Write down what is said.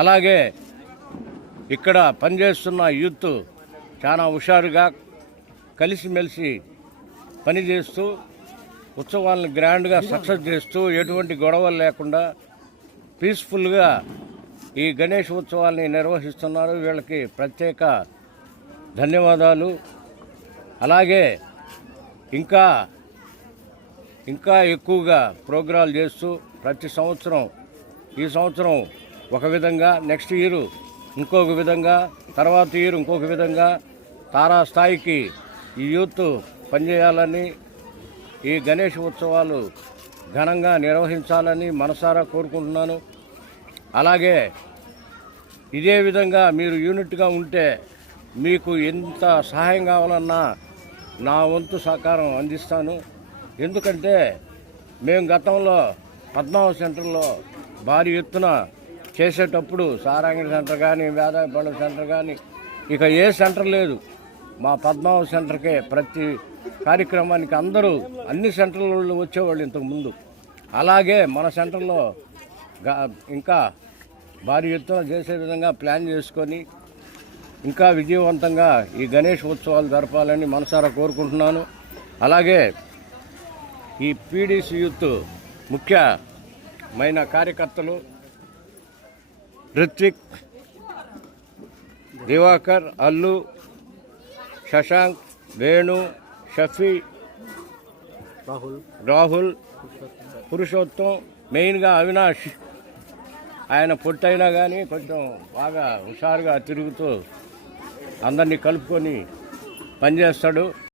అలాగే ఇక్కడ పనిచేస్తున్న యూత్ చాలా హుషారుగా కలిసిమెలిసి పనిచేస్తూ ఉత్సవాలను గ్రాండ్గా సక్సెస్ చేస్తూ ఎటువంటి గొడవలు లేకుండా పీస్ఫుల్గా ఈ గణేష్ ఉత్సవాల్ని నిర్వహిస్తున్నారు. వీళ్ళకి ప్రత్యేక ధన్యవాదాలు. అలాగే ఇంకా ఎక్కువగా ప్రోగ్రాలు చేస్తూ ప్రతి సంవత్సరం ఈ సంవత్సరం ఒక విధంగా, నెక్స్ట్ ఇయర్ ఇంకొక విధంగా, తర్వాత ఇయర్ ఇంకొక విధంగా తారాస్థాయికి ఈ యూత్ పనిచేయాలని, ఈ గణేష్ ఉత్సవాలు ఘనంగా నిర్వహించాలని మనసారా కోరుకుంటున్నాను. అలాగే ఇదే విధంగా మీరు యూనిట్గా ఉంటే మీకు ఎంత సహాయం కావాలన్నా నా వంతు సహకారం అందిస్తాను. ఎందుకంటే మేము గతంలో పద్మావతి సెంటర్లో భారీ ఎత్తున చేసేటప్పుడు సారంగడి సెంటర్ కానీ, వేదాయపల్లి సెంటర్ కానీ, ఇక ఏ సెంటర్ లేదు. మా పద్మావతి సెంటర్కే ప్రతి కార్యక్రమానికి అందరూ అన్ని సెంటర్లలో వచ్చేవాళ్ళు ఇంతకుముందు. అలాగే మన సెంటర్లో ఇంకా భారీ ఎత్తున చేసే విధంగా ప్లాన్ చేసుకొని ఇంకా విజయవంతంగా ఈ గణేష్ ఉత్సవాలు జరపాలని మనసారా కోరుకుంటున్నాను. అలాగే ఈ పీడీసీ యూత్ ముఖ్యమైన కార్యకర్తలు రిత్విక్, దివాకర్, అల్లు, శశాంక్, వేణు, షఫీ, రాహుల్, పురుషోత్తం, మెయిన్గా అవినాష్. ఆయన పొట్టైనా కానీ కొంచెం బాగా హుషారుగా తిరుగుతూ అందరినీ కలుపుకొని పనిచేస్తాడు.